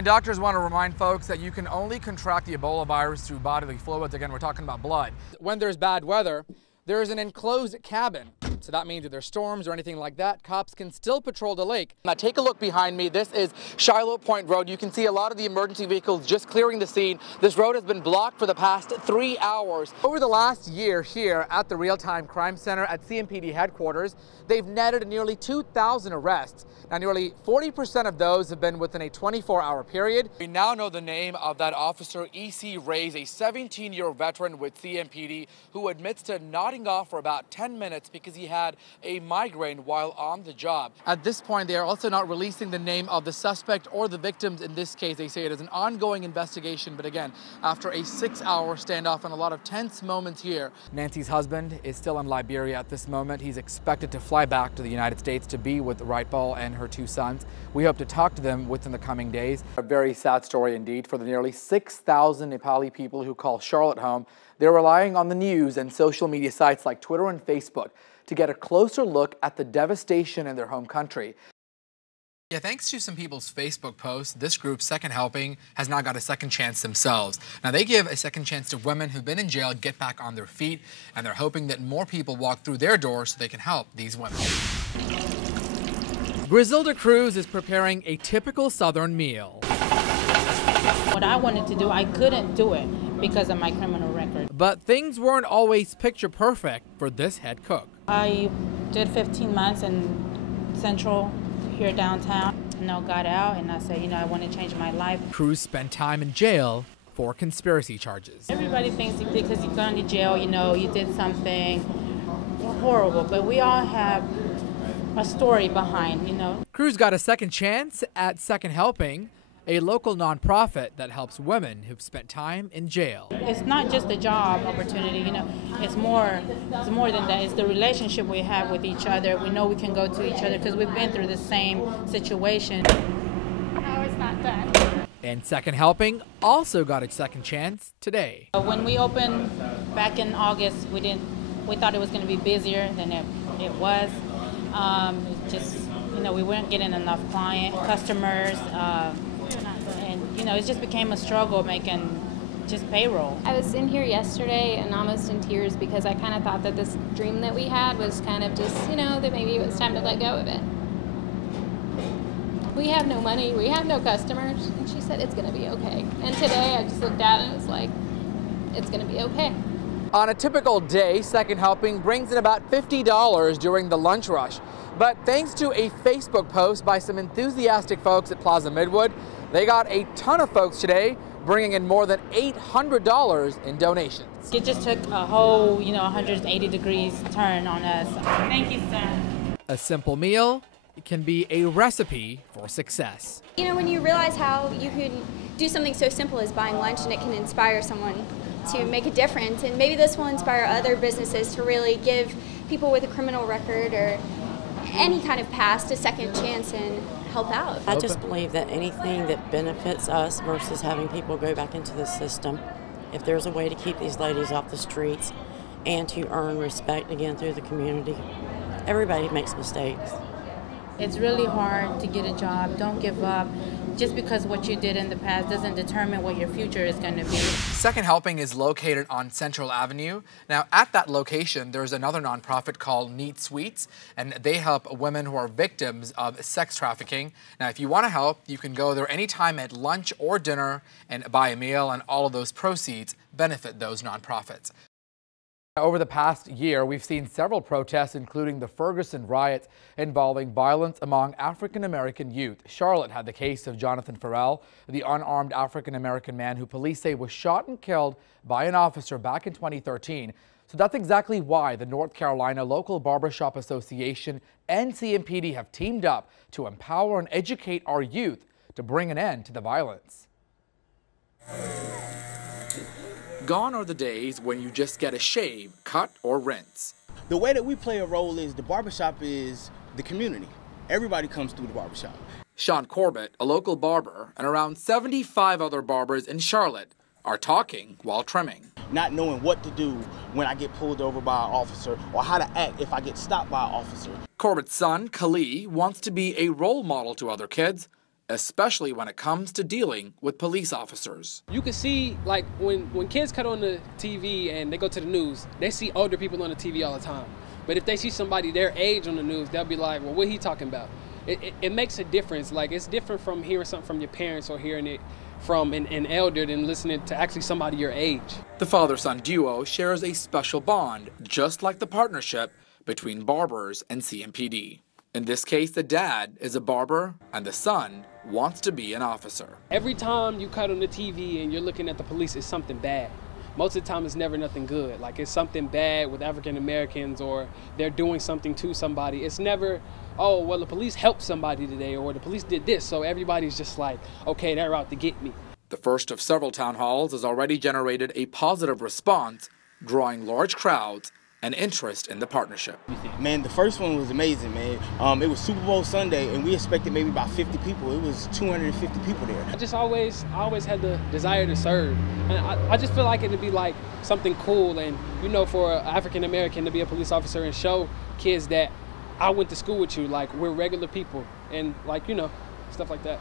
And doctors want to remind folks that you can only contract the Ebola virus through bodily fluids. Again, we're talking about blood. When there's bad weather, there is an enclosed cabin. So that means if there's storms or anything like that, cops can still patrol the lake. Now take a look behind me. This is Shiloh Point Road. You can see a lot of the emergency vehicles just clearing the scene. This road has been blocked for the past 3 hours. Over the last year here at the Real-Time Crime Center at CMPD headquarters, they've netted nearly 2,000 arrests. Now, nearly 40% of those have been within a 24-hour period. We now know the name of that officer, E.C. Reyes, a 17-year veteran with CMPD who admits to nodding off for about 10 minutes because he had a migraine while on the job. At this point, they are also not releasing the name of the suspect or the victims in this case. They say it is an ongoing investigation, but again, after a 6-hour standoff and a lot of tense moments here. Nancy's husband is still in Liberia at this moment. He's expected to fly back to the United States to be with Rightball and her 2 sons. We hope to talk to them within the coming days. A very sad story indeed for the nearly 6,000 Nepali people who call Charlotte home. They're relying on the news and social media sites like Twitter and Facebook to get a closer look at the devastation in their home country. Yeah, thanks to some people's Facebook posts, this group, Second Helping, has now got a second chance themselves. Now, they give a second chance to women who've been in jail get back on their feet, and they're hoping that more people walk through their doors so they can help these women. Griselda Cruz is preparing a typical Southern meal. What I wanted to do, I couldn't do it because of my criminal record. But things weren't always picture perfect for this head cook. I did 15 months in Central here downtown. Got out and I said, I want to change my life. Cruz spent time in jail for conspiracy charges. Everybody thinks because you've gone to jail, you did something horrible, but we all have a story behind, Cruz got a second chance at Second Helping, a local nonprofit that helps women who've spent time in jail. It's not just a job opportunity, it's more than that. It's the relationship we have with each other. We know we can go to each other because we've been through the same situation. No, it's not done. And Second Helping also got its second chance today. When we opened back in August, we thought it was going to be busier than it was. We weren't getting enough customers. And it just became a struggle making just payroll. I was in here yesterday and almost in tears because I kind of thought that this dream that we had was kind of just, that maybe it was time to let go of it. We have no money, we have no customers, and she said it's going to be okay. And today I just looked at it and it was like, it's going to be okay. On a typical day, Second Helping brings in about $50 during the lunch rush. But thanks to a Facebook post by some enthusiastic folks at Plaza Midwood, they got a ton of folks today, bringing in more than $800 in donations. It just took a whole, 180 degrees turn on us. Thank you, sir. A simple meal can be a recipe for success. When you realize how you can do something so simple as buying lunch and it can inspire someone to make a difference, and maybe this will inspire other businesses to really give people with a criminal record or any kind of past a second chance and help out. I just believe that anything that benefits us versus having people go back into the system, if there's a way to keep these ladies off the streets and to earn respect again through the community, everybody makes mistakes. It's really hard to get a job. Don't give up. Just because what you did in the past doesn't determine what your future is going to be. Second Helping is located on Central Avenue. Now, at that location, there's another nonprofit called Neat Sweets, and they help women who are victims of sex trafficking. Now, if you want to help, you can go there anytime at lunch or dinner and buy a meal, and all of those proceeds benefit those nonprofits. Over the past year, we've seen several protests, including the Ferguson riots involving violence among African-American youth. Charlotte had the case of Jonathan Farrell, the unarmed African-American man who police say was shot and killed by an officer back in 2013. So that's exactly why the North Carolina Local Barbershop Association and CMPD have teamed up to empower and educate our youth to bring an end to the violence. Gone are the days when you just get a shave, cut, or rinse. The way that we play a role is the barbershop is the community. Everybody comes through the barbershop. Sean Corbett, a local barber, and around 75 other barbers in Charlotte are talking while trimming. Not knowing what to do when I get pulled over by an officer or how to act if I get stopped by an officer. Corbett's son, Khalil, wants to be a role model to other kids, especially when it comes to dealing with police officers. You can see, like, when kids cut on the TV and they go to the news, they see older people on the TV all the time. But if they see somebody their age on the news, they'll be like, well, what he talking about? It makes a difference. Like, it's different from hearing something from your parents or hearing it from an elder than listening to actually somebody your age. The father-son duo shares a special bond, just like the partnership between barbers and CMPD. In this case, the dad is a barber and the son wants to be an officer. Every time you cut on the TV and you're looking at the police, it's something bad. Most of the time, it's never nothing good. Like, it's something bad with African Americans, or they're doing something to somebody. It's never, oh, well, the police helped somebody today, or the police did this, so everybody's just like, okay, they're out to get me. The first of several town halls has already generated a positive response, drawing large crowds and interest in the partnership. Man, the first one was amazing, man. It was Super Bowl Sunday, and we expected maybe about 50 people. It was 250 people there. I always had the desire to serve. And I just feel like it'd be like something cool, and, you know, for an African American to be a police officer and show kids that I went to school with you, like, we're regular people, and, like, you know, stuff like that.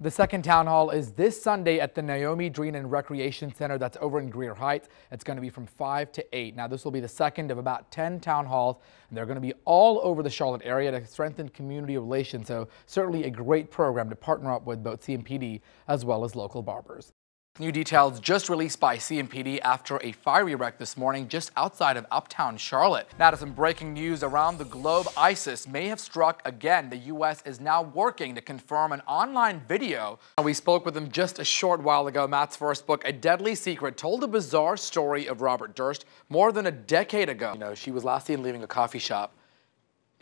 The second town hall is this Sunday at the Naomi Dreen and Recreation Center that's over in Greer Heights. It's going to be from 5 to 8. Now, this will be the second of about 10 town halls, and they're going to be all over the Charlotte area to strengthen community relations. So certainly a great program to partner up with both CMPD as well as local barbers. New details just released by CMPD after a fiery wreck this morning just outside of uptown Charlotte. Now to some breaking news around the globe. ISIS may have struck again. The U.S. is now working to confirm an online video. We spoke with him just a short while ago. Matt's first book, A Deadly Secret, told the bizarre story of Robert Durst more than a decade ago. You know, she was last seen leaving a coffee shop.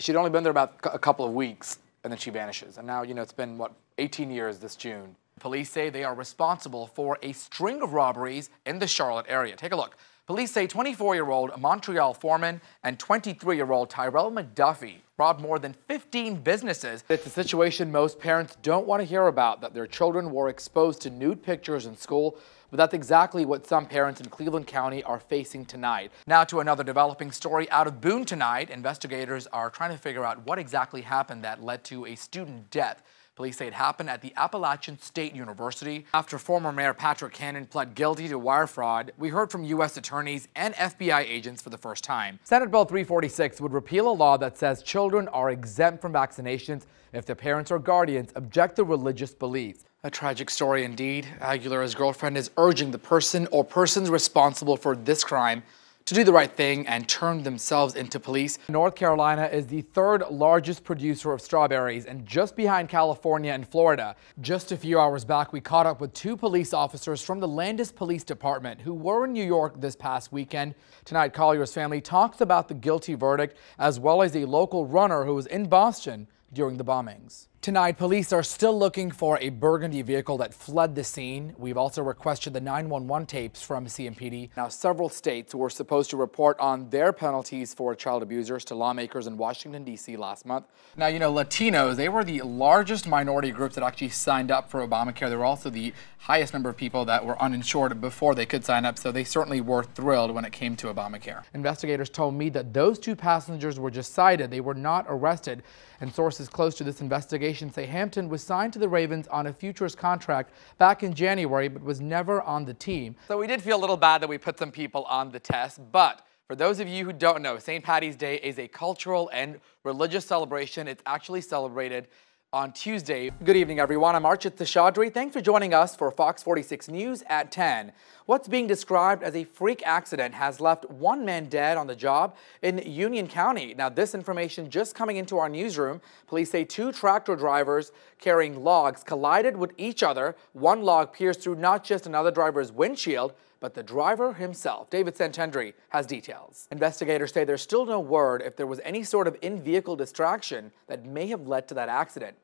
She'd only been there about a couple of weeks, and then she vanishes. And now, you know, it's been, what, 18 years this June. Police say they are responsible for a string of robberies in the Charlotte area. Take a look. Police say 24-year-old Montreal Foreman and 23-year-old Tyrell McDuffie robbed more than 15 businesses. It's a situation most parents don't want to hear about, that their children were exposed to nude pictures in school. But that's exactly what some parents in Cleveland County are facing tonight. Now to another developing story out of Boone tonight. Investigators are trying to figure out what exactly happened that led to a student death. Police say it happened at the Appalachian State University. After former Mayor Patrick Cannon pled guilty to wire fraud, we heard from U.S. attorneys and FBI agents for the first time. Senate Bill 346 would repeal a law that says children are exempt from vaccinations if their parents or guardians object to religious beliefs. A tragic story indeed. Aguilera's girlfriend is urging the person or persons responsible for this crime to do the right thing and turn themselves into police. North Carolina is the third largest producer of strawberries and just behind California and Florida. Just a few hours back, we caught up with two police officers from the Landis Police Department who were in New York this past weekend. Tonight, Collier's family talks about the guilty verdict as well as a local runner who was in Boston during the bombings. Tonight, police are still looking for a burgundy vehicle that fled the scene. We've also requested the 911 tapes from CMPD. Now, several states were supposed to report on their penalties for child abusers to lawmakers in Washington, D.C. last month. Now, you know, Latinos, they were the largest minority groups that actually signed up for Obamacare. They were also the highest number of people that were uninsured before they could sign up, so they certainly were thrilled when it came to Obamacare. Investigators told me that those two passengers were just cited. They were not arrested. And sources close to this investigation say Hampton was signed to the Ravens on a futures contract back in January, but was never on the team. So we did feel a little bad that we put some people on the test, but for those of you who don't know, St. Paddy's Day is a cultural and religious celebration. It's actually celebrated on Tuesday. Good evening, everyone. I'm Archith Seshadri. Thanks for joining us for Fox 46 News at 10. What's being described as a freak accident has left one man dead on the job in Union County. Now, this information just coming into our newsroom. Police say two tractor drivers carrying logs collided with each other. One log pierced through not just another driver's windshield, but the driver himself. David Santendri has details. Investigators say there's still no word if there was any sort of in-vehicle distraction that may have led to that accident.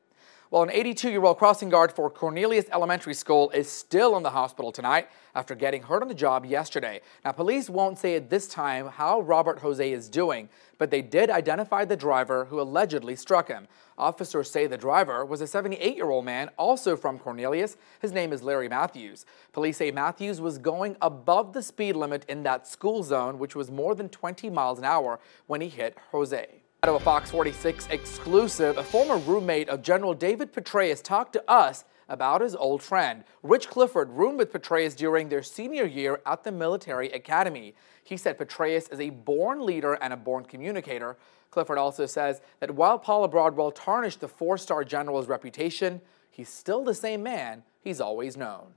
Well, an 82-year-old crossing guard for Cornelius Elementary School is still in the hospital tonight after getting hurt on the job yesterday. Now, police won't say at this time how Robert Jose is doing, but they did identify the driver who allegedly struck him. Officers say the driver was a 78-year-old man, also from Cornelius. His name is Larry Matthews. Police say Matthews was going above the speed limit in that school zone, which was more than 20 miles an hour when he hit Jose. Out of a Fox 46 exclusive, a former roommate of General David Petraeus talked to us about his old friend. Rich Clifford roomed with Petraeus during their senior year at the military academy. He said Petraeus is a born leader and a born communicator. Clifford also says that while Paula Broadwell tarnished the four-star general's reputation, he's still the same man he's always known.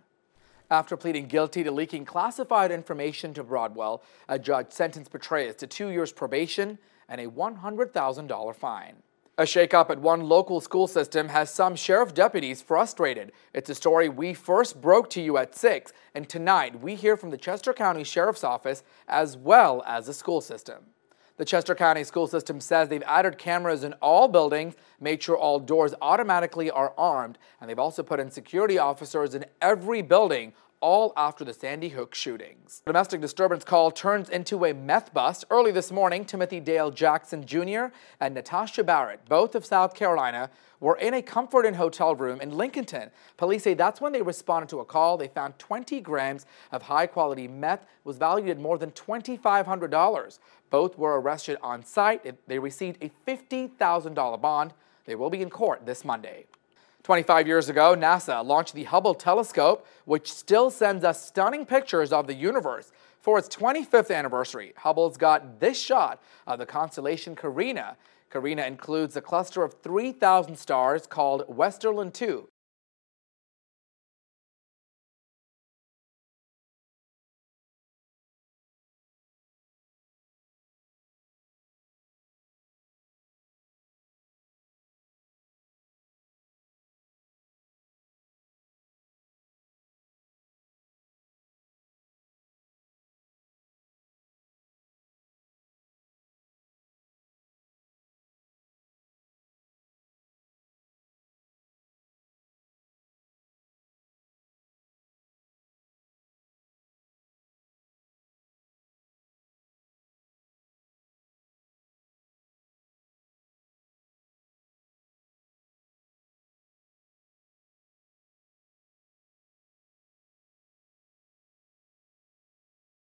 After pleading guilty to leaking classified information to Broadwell, a judge sentenced Petraeus to 2 years probation and a $100,000 fine. A shakeup at one local school system has some sheriff deputies frustrated. It's a story we first broke to you at 6, and tonight we hear from the Chester County Sheriff's Office as well as the school system. The Chester County School System says they've added cameras in all buildings, made sure all doors automatically are armed, and they've also put in security officers in every building, all after the Sandy Hook shootings. A domestic disturbance call turns into a meth bust. Early this morning, Timothy Dale Jackson Jr. and Natasha Barrett, both of South Carolina, were in a Comfort Inn hotel room in Lincolnton. Police say that's when they responded to a call. They found 20 grams of high-quality meth was valued at more than $2,500. Both were arrested on site. They received a $50,000 bond. They will be in court this Monday. 25 years ago, NASA launched the Hubble telescope, which still sends us stunning pictures of the universe. For its 25th anniversary, Hubble's got this shot of the constellation Carina. Carina includes a cluster of 3,000 stars called Westerlin 2.